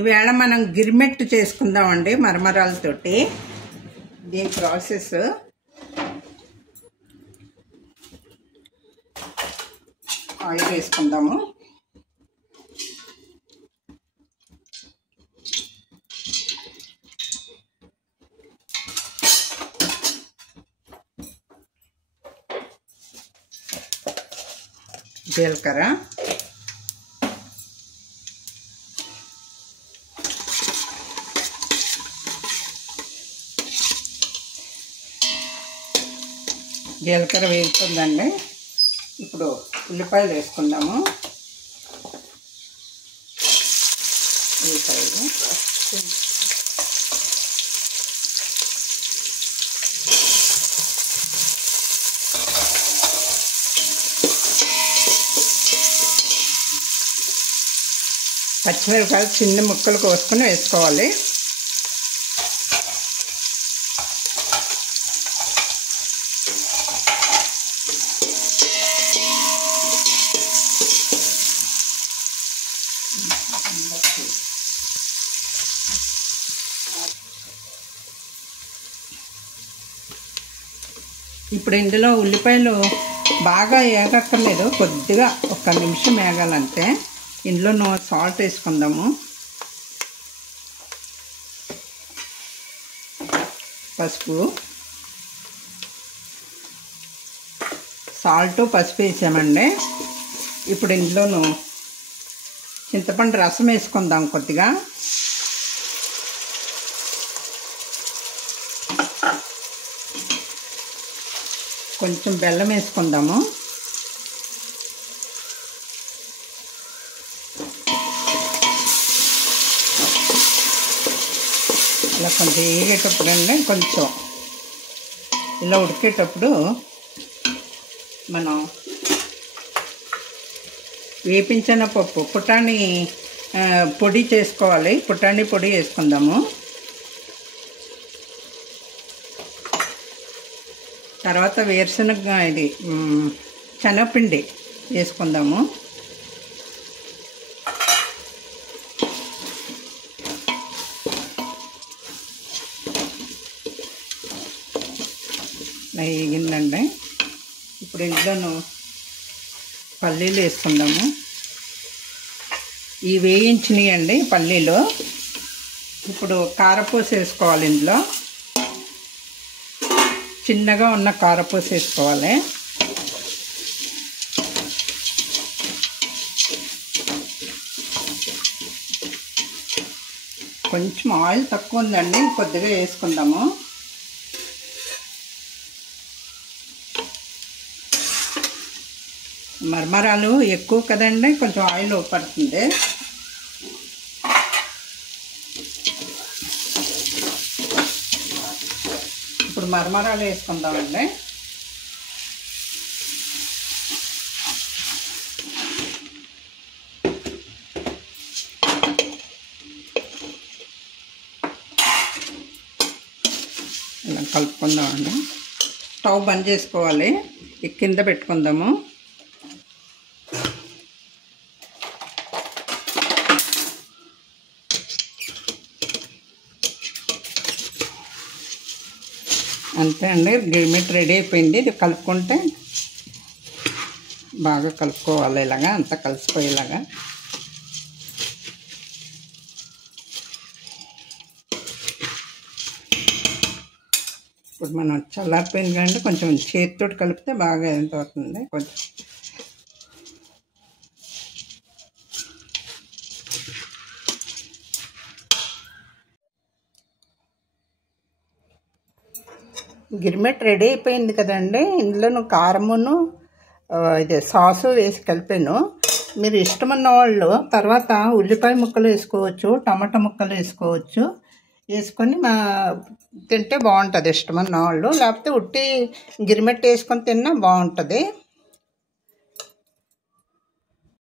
ఈవేళ మనం గిర్మెట్ చేసుకుందామండి మరమరాలతోటి. దీని ప్రాసెస్ ఆయిల్ వేసుకుందాము. జీలకర్ర, జీలకర్ర వేగుతుందండి. ఇప్పుడు ఉల్లిపాయలు వేసుకుందాము. ఉల్లిపాయలు పచ్చిమిరపకాయలు చిన్న ముక్కలు కోసుకొని వేసుకోవాలి. ఇప్పుడు ఇందులో ఉల్లిపాయలు బాగా వేగక్కర్లేదు, కొద్దిగా 1 నిమిషం వేగాలంటే. ఇందులో సాల్ట్ వేసుకుందాము. పసుపు, సాల్ట్ పసుపు వేసామండి. ఇప్పుడు ఇందులోను చింతపండు రసం వేసుకుందాం కొద్దిగా. కొంచెం బెల్లం వేసుకుందాము. ఇలా కొంచెం వేగేటప్పుడు అండి, కొంచెం ఇలా ఉడికేటప్పుడు మనం వేపించిన పప్పు పుటాణి పొడి చేసుకోవాలి. పుటాణి పొడి వేసుకుందాము. తర్వాత వేరుశనగ ఇది శనగపిండి వేసుకుందాము. వేగిందండి. ఇప్పుడు ఇందులోను పల్లీలు వేసుకుందాము. ఈ వేయించినవి అండి పల్లీలు. ఇప్పుడు కారపూస వేసుకోవాలి. ఇందులో చిన్నగా ఉన్న కారపూస వేసుకోవాలి. కొంచెం ఆయిల్ తక్కువ ఉందండి, కొద్దిగా వేసుకుందాము. మరమరాలు ఎక్కువ కదండి, కొంచెం ఆయిల్ పడుతుంది. ఇప్పుడు మరమరాలు వేసుకుందామండి. ఇలా కలుపుకుందామండి. స్టవ్ బంద్ చేసుకోవాలి. కింద పెట్టుకుందాము. అంతే అండి, గిర్మెట్ రెడీ అయిపోయింది. ఇది కలుపుకుంటే బాగా కలుపుకోవాలి. ఇలాగా అంతా కలిసిపోయేలాగా. ఇప్పుడు మనం చల్లారిపోయింది కంటే కొంచెం చేతితో కలిపితే బాగా ఎంత అవుతుంది. కొంచెం గిర్మెట్ రెడీ అయిపోయింది కదండి. ఇందులో కారమును ఇది సాసు వేసి కలిపాను. మీరు ఇష్టమున్న వాళ్ళు తర్వాత ఉల్లిపాయ ముక్కలు వేసుకోవచ్చు, టమాటా ముక్కలు వేసుకోవచ్చు. వేసుకొని తింటే బాగుంటుంది ఇష్టమున్న వాళ్ళు. లేకపోతే ఉట్టి గిర్మెట్ వేసుకొని తిన్నా బాగుంటుంది.